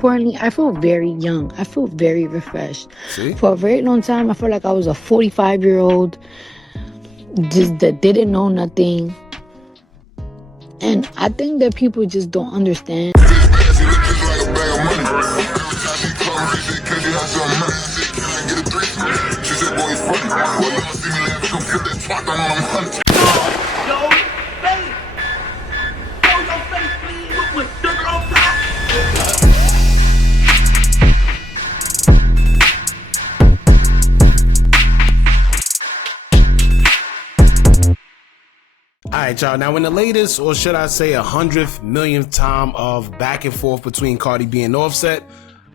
importantly, I feel very young. I feel very refreshed. See? For a very long time, I felt like I was a 45-year-old just that didn't know nothing. And I think that people just don't understand. Alright, y'all. Now, in the latest, or should I say 100th millionth time of back and forth between Cardi B and Offset,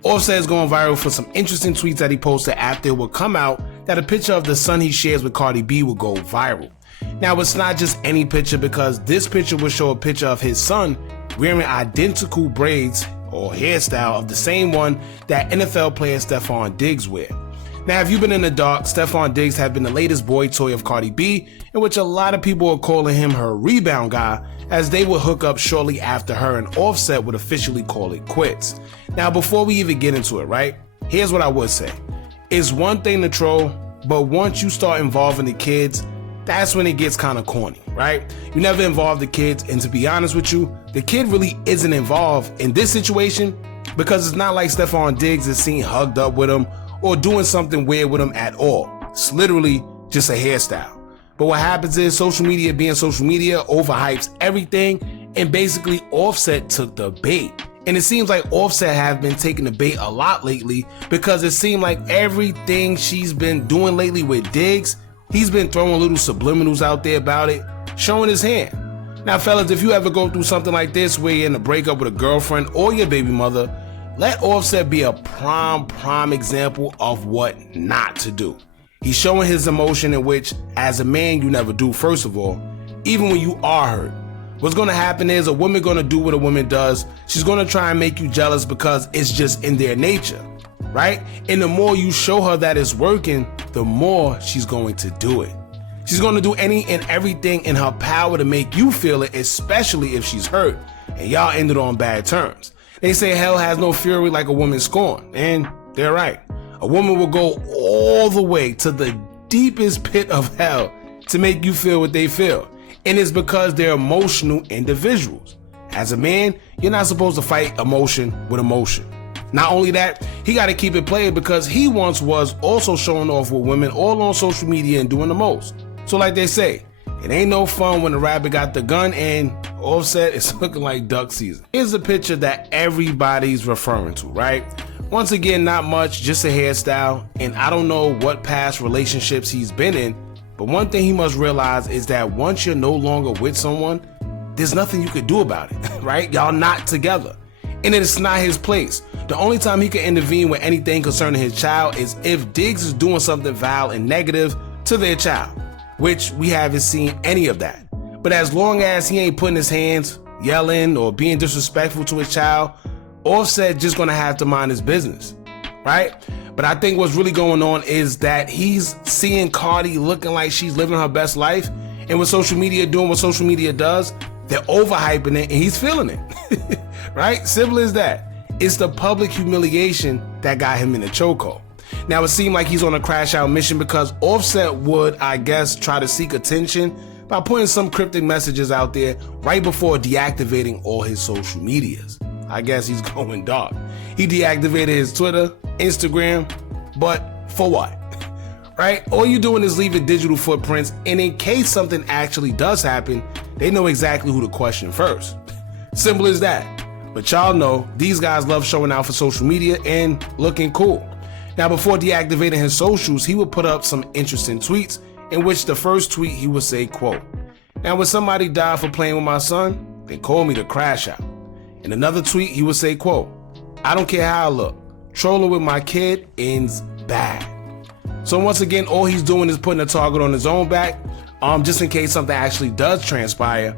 Offset is going viral for some interesting tweets that he posted after it would come out that a picture of the son he shares with Cardi B will go viral. Now, it's not just any picture, because this picture will show a picture of his son wearing identical braids or hairstyle of the same one that NFL player Stefon Diggs wear. Now, if you've been in the dark, Stefon Diggs has been the latest boy toy of Cardi B, in which a lot of people are calling him her rebound guy, as they would hook up shortly after her and Offset would officially call it quits. Now, before we even get into it, right, here's what I would say. It's one thing to troll, but once you start involving the kids, that's when it gets kind of corny, right? You never involve the kids, and to be honest with you, the kid really isn't involved in this situation, because it's not like Stefon Diggs is seen hugged up with him or doing something weird with him at all. It's literally just a hairstyle. But what happens is social media being social media overhypes everything, and basically Offset took the bait. And it seems like Offset have been taking the bait a lot lately, because it seemed like everything she's been doing lately with Diggs, he's been throwing little subliminals out there about it, showing his hand. Now, fellas, if you ever go through something like this where you're in a breakup with a girlfriend or your baby mother, let Offset be a prime example of what not to do. He's showing his emotion, in which, as a man, you never do, first of all, even when you are hurt. What's going to happen is a woman going to do what a woman does. She's going to try and make you jealous because it's just in their nature, right? And the more you show her that it's working, the more she's going to do it. She's going to do any and everything in her power to make you feel it, especially if she's hurt and y'all ended on bad terms. They say hell has no fury like a woman scorned, and they're right. A woman will go all the way to the deepest pit of hell to make you feel what they feel, and it's because they're emotional individuals. As a man, you're not supposed to fight emotion with emotion. Not only that, he got to keep it playing, because he once was also showing off with women all on social media and doing the most. So like they say, it ain't no fun when the rabbit got the gun, and Offset is looking like duck season. Here's a picture that everybody's referring to, right? Once again, not much, just a hairstyle, and I don't know what past relationships he's been in, but one thing he must realize is that once you're no longer with someone, there's nothing you could do about it, right? Y'all not together, and it's not his place. The only time he can intervene with anything concerning his child is if Diggs is doing something vile and negative to their child, which we haven't seen any of that. But as long as he ain't putting his hands, yelling, or being disrespectful to his child, Offset just gonna have to mind his business, right? But I think what's really going on is that he's seeing Cardi looking like she's living her best life, and with social media doing what social media does, they're overhyping it, and he's feeling it, right? Simple as that. It's the public humiliation that got him in the chokehold. Now, it seemed like he's on a crash out mission, because Offset would, I guess, try to seek attention by putting some cryptic messages out there right before deactivating all his social medias. I guess he's going dark. He deactivated his Twitter, Instagram, but for what? Right? All you're doing is leaving digital footprints, and in case something actually does happen, they know exactly who to question first. Simple as that. But y'all know, these guys love showing out for social media and looking cool. Now, before deactivating his socials, he would put up some interesting tweets, in which the first tweet he would say, quote, "Now when somebody died for playing with my son, they call me the crash out." In another tweet, he would say, quote, "I don't care how I look, trolling with my kid ends bad." So once again, all he's doing is putting a target on his own back, just in case something actually does transpire.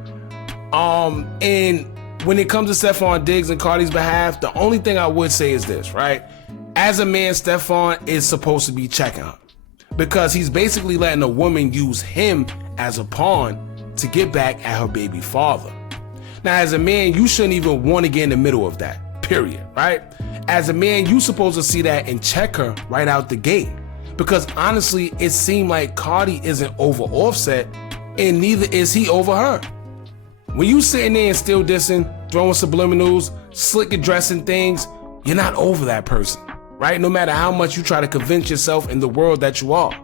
And when it comes to Stefon Diggs and Cardi's behalf, the only thing I would say is this, right? As a man, Stefon is supposed to be checking her, because he's basically letting a woman use him as a pawn to get back at her baby father. Now, as a man, you shouldn't even want to get in the middle of that, period, right? As a man, you supposed to see that and check her right out the gate. Because honestly, it seemed like Cardi isn't over Offset, and neither is he over her. When you sitting there and still dissing, throwing subliminals, slick addressing things, you're not over that person, right? No matter how much you try to convince yourself in the world that you are.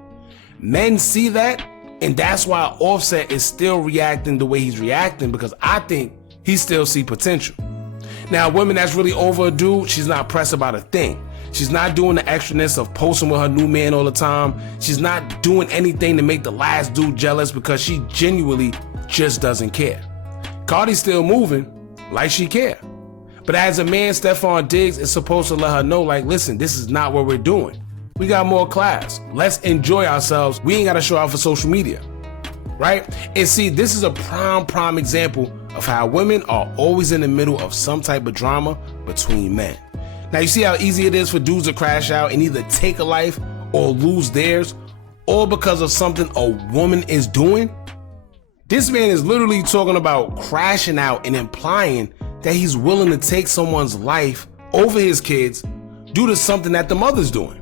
Men see that, and that's why Offset is still reacting the way he's reacting, because I think he still see potential. Now, a woman that's really over a dude, she's not pressed about a thing. She's not doing the extraness of posting with her new man all the time. She's not doing anything to make the last dude jealous, because she genuinely just doesn't care. Cardi's still moving like she care. But as a man, Stefon Diggs is supposed to let her know, like, listen, this is not what we're doing. We got more class. Let's enjoy ourselves. We ain't got to show out for social media, right? And see, this is a prime example of how women are always in the middle of some type of drama between men. Now, you see how easy it is for dudes to crash out and either take a life or lose theirs, all because of something a woman is doing? This man is literally talking about crashing out and implying that he's willing to take someone's life over his kids due to something that the mother's doing.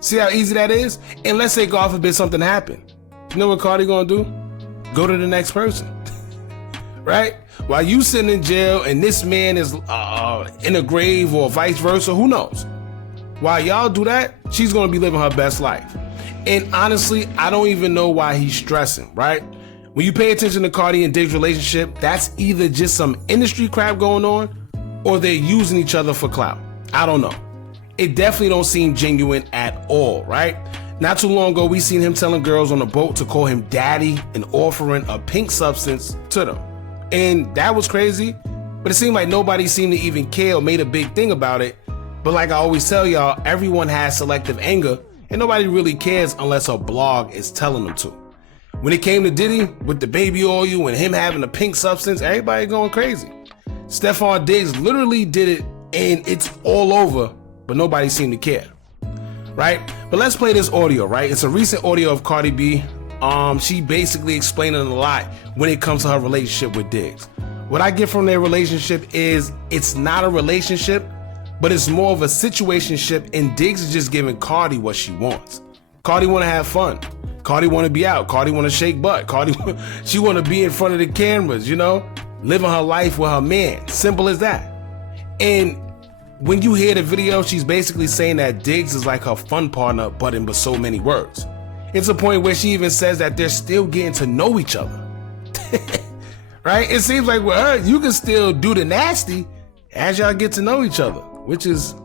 See how easy that is? And let's say, God forbid, something happened. You know what Cardi gonna do? Go to the next person, right? While you sitting in jail and this man is in a grave, or vice versa, who knows? While y'all do that, she's gonna be living her best life. And honestly, I don't even know why he's stressing, right? When you pay attention to Cardi and Diggs' relationship, that's either just some industry crap going on, or they're using each other for clout. I don't know. It definitely don't seem genuine at all, right? Not too long ago, we seen him telling girls on a boat to call him daddy and offering a pink substance to them. And that was crazy, but it seemed like nobody seemed to even care or made a big thing about it. But like I always tell y'all, everyone has selective anger, and nobody really cares unless a blog is telling them to. When it came to Diddy with the baby oil and him having a pink substance, everybody going crazy. Stefon Diggs literally did it, and it's all over, but nobody seemed to care, right? But let's play this audio, right? It's a recent audio of Cardi B. She basically explaining a lot when it comes to her relationship with Diggs. What I get from their relationship is it's not a relationship, but it's more of a situationship, and Diggs is just giving Cardi what she wants. Cardi want to have fun. Cardi want to be out. Cardi want to shake butt. She want to be in front of the cameras, you know, living her life with her man. Simple as that. And when you hear the video, she's basically saying that Diggs is like her fun partner, but in so many words. It's a point where she even says that they're still getting to know each other. Right? It seems like with her, you can still do the nasty as y'all get to know each other,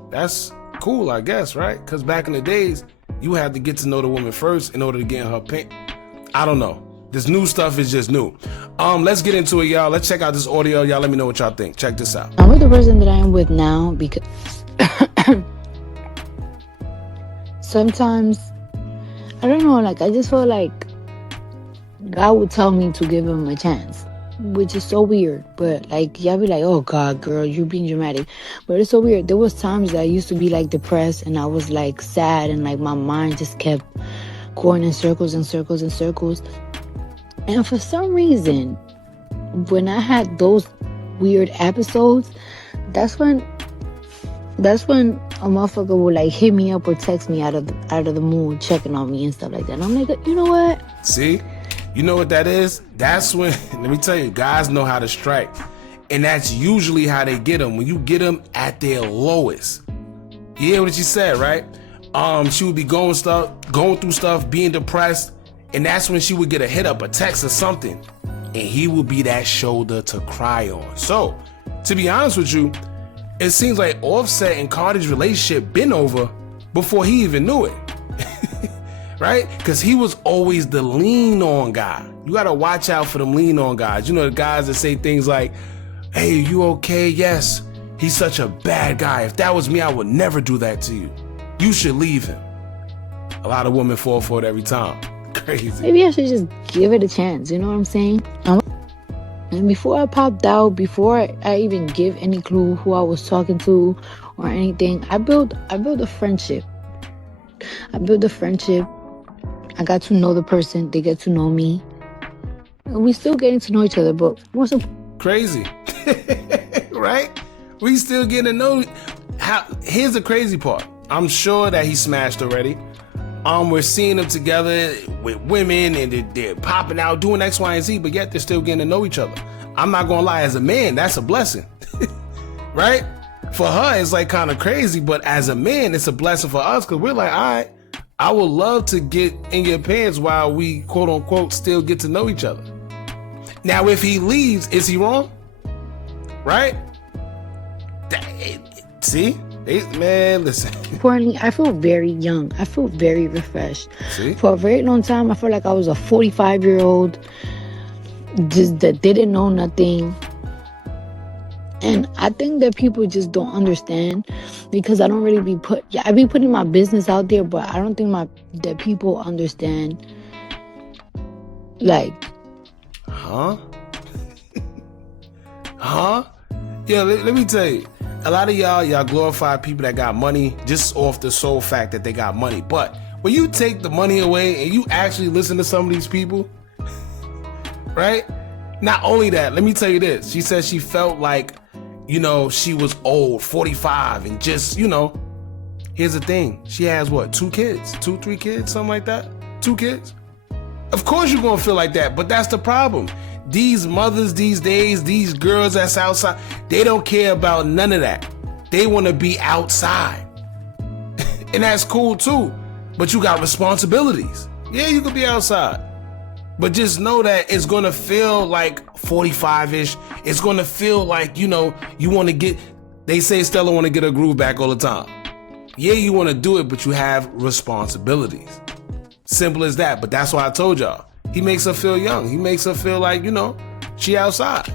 that's cool, I guess, right? Because back in the days, you had to get to know the woman first in order to get in her pink. I don't know. This new stuff is just new. Let's get into it, y'all. Let's check out this audio. Y'all let me know what y'all think. Check this out. I'm with the person that I am with now because sometimes, I don't know, like I just feel like God would tell me to give him a chance, which is so weird. But like, y'all be like, oh God, girl, you're being dramatic. But it's so weird. There was times that I used to be like depressed and I was like sad, and like my mind just kept going in circles and circles and circles. And for some reason, when I had those weird episodes, that's when a motherfucker would like hit me up or text me out of the mood, checking on me and stuff like that. And I'm like, you know what? See? You know what that is? That's when, let me tell you, guys know how to strike. And that's usually how they get them. When you get them at their lowest. You hear what she said, right? She would be going through stuff, being depressed. And that's when she would get a hit up, a text or something. And he would be that shoulder to cry on. So, to be honest with you, it seems like Offset and Cardi's relationship been over before he even knew it. Right? Because he was always the lean on guy. You got to watch out for them lean on guys. You know, the guys that say things like, hey, you okay? Yes. He's such a bad guy. If that was me, I would never do that to you. You should leave him. A lot of women fall for it every time. Crazy. Maybe I should just give it a chance. You know what I'm saying? And before I popped out, before I even give any clue who I was talking to or anything, I built a friendship. I got to know the person. They get to know me. And we still getting to know each other, but crazy. Right? We still getting to know. Here's the crazy part. I'm sure that he smashed already. We're seeing them together with women and they're popping out doing X, Y, and Z, but yet they're still getting to know each other. I'm not gonna lie, as a man, that's a blessing. Right? For her, it's like kind of crazy, but as a man, it's a blessing for us because we're like, all right, I would love to get in your pants while we quote unquote still get to know each other. Now, if he leaves, is he wrong? Right? See? Man, listen. Importantly, I feel very young. I feel very refreshed. See? For a very long time, I felt like I was a 45-year-old just that didn't know nothing. And I think that people just don't understand because I don't really I be putting my business out there, but I don't think that people understand. Like, huh? Yeah, let me tell you. A lot of y'all glorify people that got money just off the sole fact that they got money. But when you take the money away and you actually listen to some of these people, right? Not only that, let me tell you this. She said she felt like, she was old, 45, and just, here's the thing. She has what, 2 kids? 2, 3 kids, something like that? 2 kids? Of course you're going to feel like that, but that's the problem. These mothers these days, these girls that's outside, they don't care about none of that. They want to be outside. And that's cool too, but you got responsibilities. Yeah, you could be outside. But just know that it's going to feel like 45-ish. It's going to feel like, you want to get, they say Stella want to get her groove back all the time. Yeah, you want to do it, but you have responsibilities. Simple as that. But that's why I told y'all. He makes her feel young. He makes her feel like, she outside.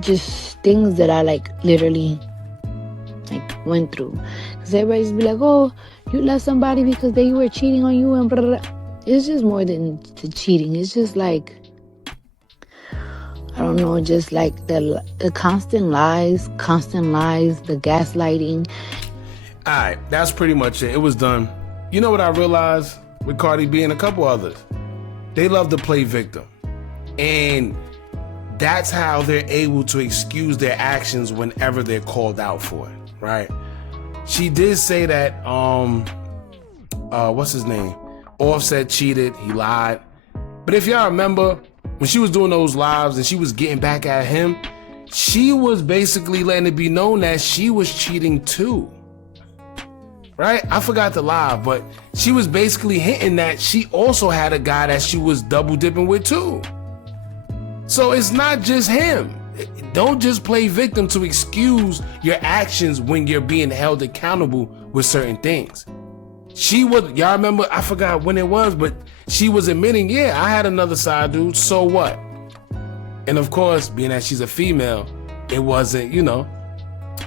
Just things that I literally went through. Because everybody's be like, oh, you left somebody because they were cheating on you and blah, blah, blah. It's just more than the cheating. It's just I don't know, just the constant lies, the gaslighting. All right, that's pretty much it. It was done. You know what I realized with Cardi B and a couple others? They love to play victim. And that's how they're able to excuse their actions whenever they're called out for it, right? She did say that, what's his name? Offset cheated, he lied. But if y'all remember, when she was doing those lives and she was getting back at him, she was basically letting it be known that she was cheating too. Right? I forgot the live, but she was basically hinting that she also had a guy that she was double dipping with too. So it's not just him. Don't just play victim to excuse your actions when you're being held accountable with certain things. Y'all remember, I forgot when it was, but she was admitting, yeah, I had another side dude, so what? And of course, being that she's a female, it wasn't,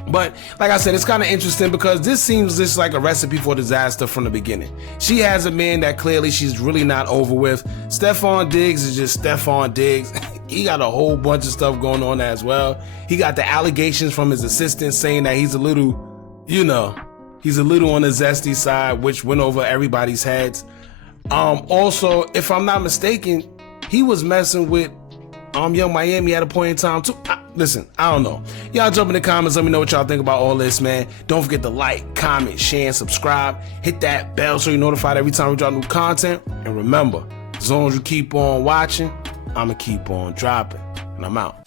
But like I said, it's kind of interesting because this seems just like a recipe for disaster from the beginning. She has a man that clearly she's really not over with. Stefon Diggs is just Stefon Diggs. He got a whole bunch of stuff going on as well. He got the allegations from his assistant saying that he's a little, he's a little on the zesty side, which went over everybody's heads. Also, if I'm not mistaken, he was messing with Young Miami at a point in time too. Listen, I don't know. Y'all jump in the comments. Let me know what y'all think about all this, man. Don't forget to like, comment, share, and subscribe. Hit that bell so you're notified every time we drop new content. And remember, as long as you keep on watching, I'ma keep on dropping. And I'm out.